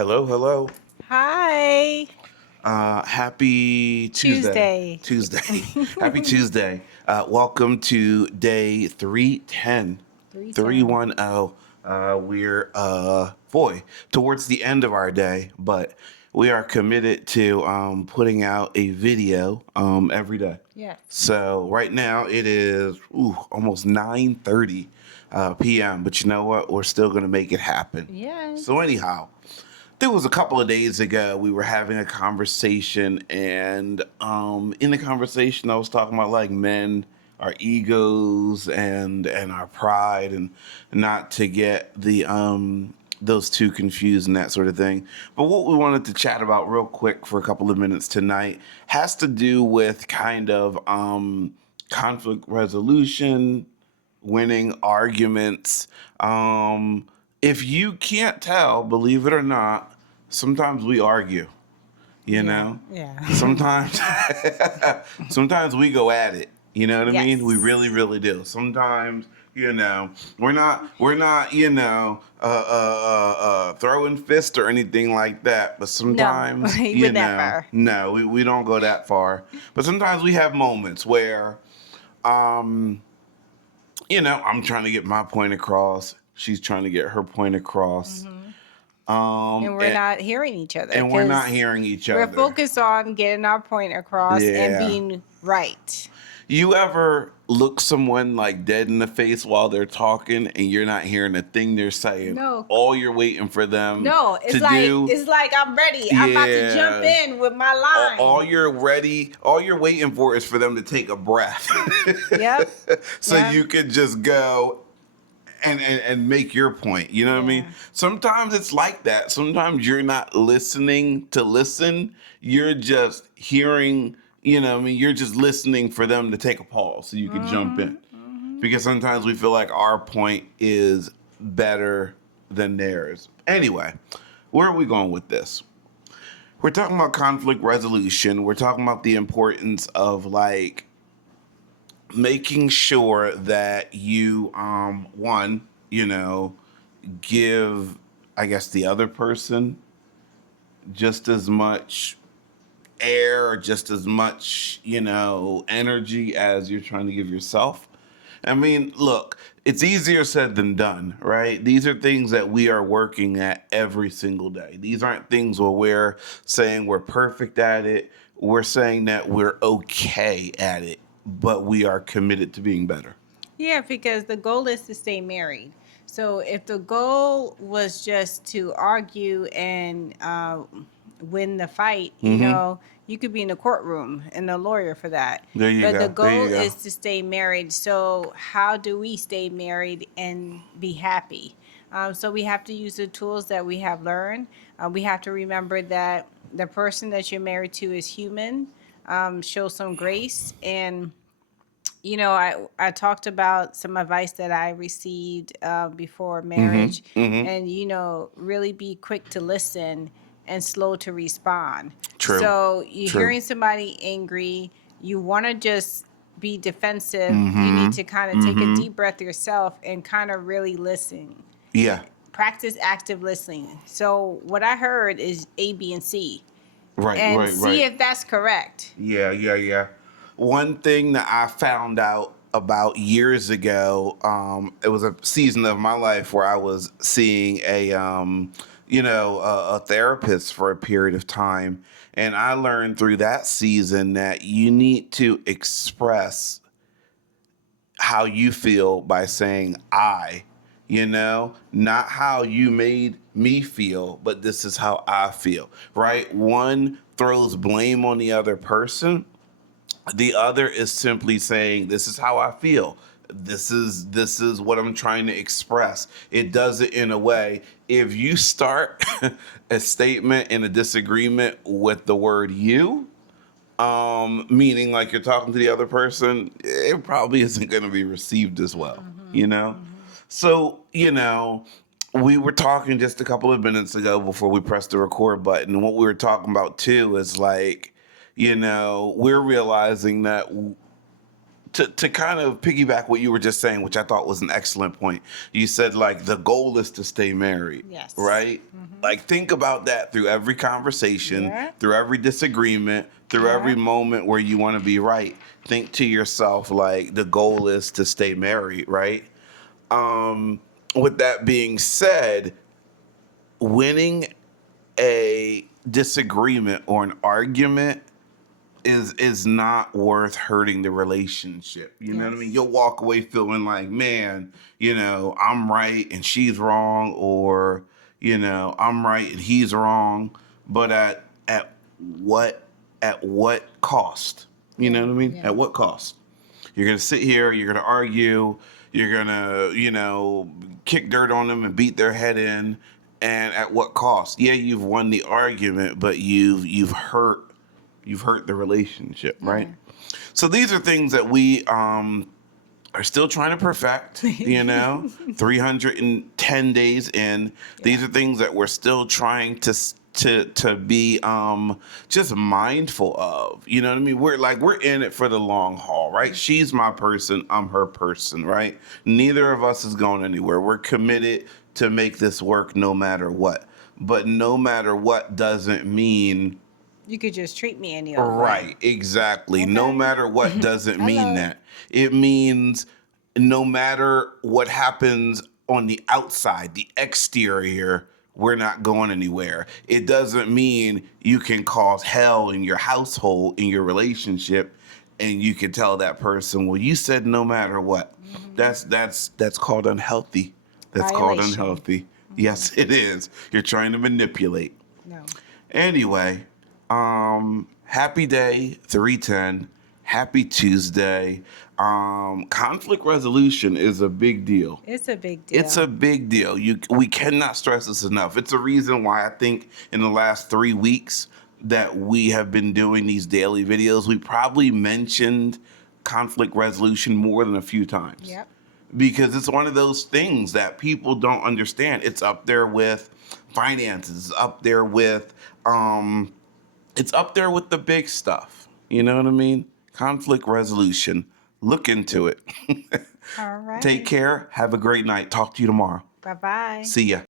Hello, hello. Hi. Happy Tuesday. Tuesday. Tuesday. Happy Tuesday. Welcome to day 310. 310. 310. We're, boy, towards the end of our day, but we are committed to putting out a video every day. Yes. So right now it is almost 9:30 p.m., but you know what? We're still going to make it happen. So Yes. anyhow, there was a couple of days ago we were having a conversation, and in the conversation I was talking about like men, our egos, and our pride, and not to get the those two confused and that sort of thing. But what we wanted to chat about real quick for a couple of minutes tonight has to do with kind of conflict resolution, winning arguments. If you can't tell, believe it or not, sometimes we argue. You Yeah. know, Yeah. sometimes sometimes we go at it. You know what I mean? We Yes. really, really do. Sometimes, we're not, throwing fists or anything like that. But No, sometimes, we would never. no, we don't go that far. But sometimes we have moments where, um, I'm trying to get my point across. She's trying to get her point across. hmm Um, And we're and, not hearing each other and we're not because hearing each we're other. focused on getting our point across and Yeah. being right. You ever look someone like dead in the face while they're talking and you're not hearing a thing they're saying? No. All you're waiting for them No, to it's like do, it's like I'm ready. I'm about to jump yeah. in with my All line. you're waiting for is for them to take a breath. Yep. So Yep. you could just go and make your point. You know what I mean? Yeah. Sometimes it's like that. Sometimes you're not listening to listen. You're just hearing, what I mean, you're just listening for them to take a pause so you could jump in. Because sometimes we feel like our point is better than theirs. Anyway, where are we going with this? We're talking about conflict resolution. We're talking about the importance of like making sure that you one, give, I guess, the other person just as much air, just as much, energy as you're trying to give yourself. I mean, look, it's easier said than done, right? These are things that we are working at every single day. These aren't things where we're saying we're perfect at it. We're saying that we're okay at it, but we are committed to being better. Yeah, because the goal is to stay married. So if the goal was just to argue and win the fight, Mm-hmm. you could be in the courtroom and a lawyer for that. There you But the go. There goal you go. is to stay married. So how do we stay married and be happy? So we have to use the tools that we have learned. We have to remember that the person that you're married to is human. Show some grace and I talked about some advice that I received before marriage, Mm-hmm. Mm-hmm. and really be quick to listen and slow to respond. True. So you're True. hearing somebody angry, you want to just be defensive. You need Mm-hmm. to kind of take a Mm-hmm. deep breath yourself and kind of really listen. Yeah. Practice active listening. So what I heard is A, B, and C, Right, and right, see right. if that's correct. Yeah, yeah, yeah. One thing that I found out about years ago, it was a season of my life where I was seeing a therapist for a period of time. And I learned through that season that you need to express how you feel by saying I, not how you made me feel, but this is how I feel, right? One throws blame on the other person. The other is simply saying, this is how I feel. This is what I'm trying to express. It does it in a way. If you start a statement in a disagreement with the word you, meaning like you're talking to the other person, it probably isn't going to be received as well, you Mm-hmm, know? mm-hmm. So, we were talking just a couple of minutes ago before we pressed the record button. And what we were talking about too is like, we're realizing that to kind of piggyback what you were just saying, which I thought was an excellent point. You said like the goal is to stay married, Yes. right? Like think about that through every conversation, Yeah. through every disagreement, through every Yeah. moment where you want to be right. Think to yourself like the goal is to stay married, right? With that being said, winning a disagreement or an argument is not worth hurting the relationship. You know what I mean? Yes. You'll walk away feeling like, man, I'm right and she's wrong, or I'm right and he's wrong. But what at what cost? You know what I mean? Yeah. At what cost? You're gonna sit here, you're gonna argue, you're gonna, kick dirt on them and beat their head in. And at what cost? Yeah, you've won the argument, but you've hurt the relationship, right? So these are things that we are still trying to perfect, 310 days in. These are things that we're still trying to be just mindful of. You know what I mean? We're in it for the long haul, right? She's my person, I'm her person, right? Neither of us is going anywhere. We're committed to make this work no matter what. But no matter what doesn't mean You could just treat me any old way. right, exactly. No Okay. matter what doesn't mean Hello. that. It means no matter what happens on the outside, the exterior, we're not going anywhere. It doesn't mean you can cause hell in your household, in your relationship, and you can tell that person, well, you said no matter what. That's called unhealthy. That's called Violation. unhealthy. Yes, it is. You're trying to manipulate. No. Anyway, happy day 310. Happy Tuesday. Conflict resolution is a big deal. It's a big deal. It's a big deal. We cannot stress this enough. It's a reason why I think in the last 3 weeks that we have been doing these daily videos, we probably mentioned conflict resolution more than a few times. Yep. Because it's one of those things that people don't understand. It's up there with finances, it's up there with the big stuff. You know what I mean? Conflict resolution. Look into it. All right. Take care. Have a great night. Talk to you tomorrow. Bye-bye. See ya.